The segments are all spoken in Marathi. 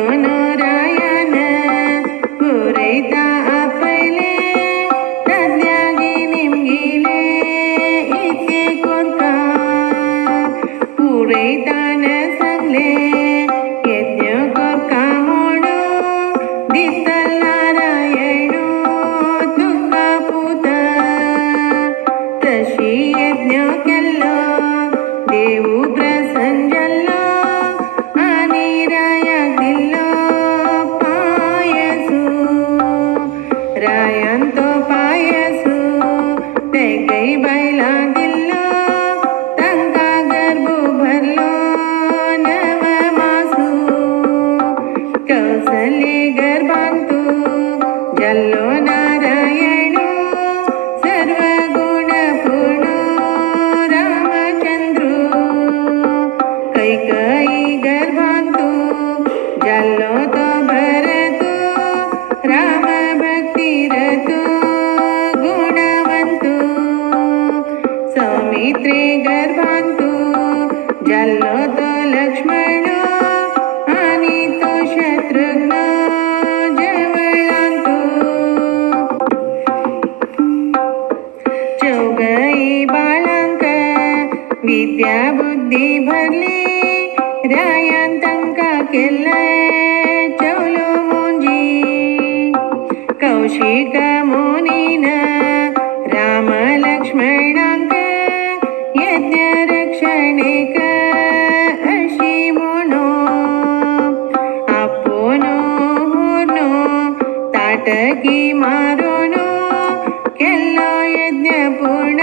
रायन पुरैता आपले तज्ञागी निमगिले इतके कोरका पुरैतान सांगले यज्ञ कोरका मोडो दितल नारायणो तुका पुत तशी यज्ञ केल्लो देव प्रसन्न जाल्लो आनी रायाक दिल्लो पायसू रायान तो पायसू तेगय बायलां दिल्लो तांकां गर्भ भरलो नव मासू कौसल्ये गर्भांतू जाल्लो नारायणो सर्व गुण पूर्ण रामचंद्र कैकयी गर्भांतू जाल्लो तो भरतो राम भक्ती रतो गुणवंतू सौमित्रे गर्भांतू जाल्लो तो लक्ष्मण आनी तो शत्रुघ्न जवळांतू चौगई बाळांक विद्या बुद्धी भरली रायान तांकां केल्ले चवलो मोंजी कौशिक मुनीन राम लक्ष्मणांक यज्ञ रक्षणेक अशी म्हणो आपोनो होर्नो ताटकी मारोनो केल्लो यज्ञ पूर्ण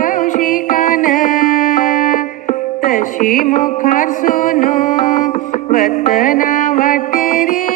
कौशिकान तशी मुखार सोनो वतना वाटेरी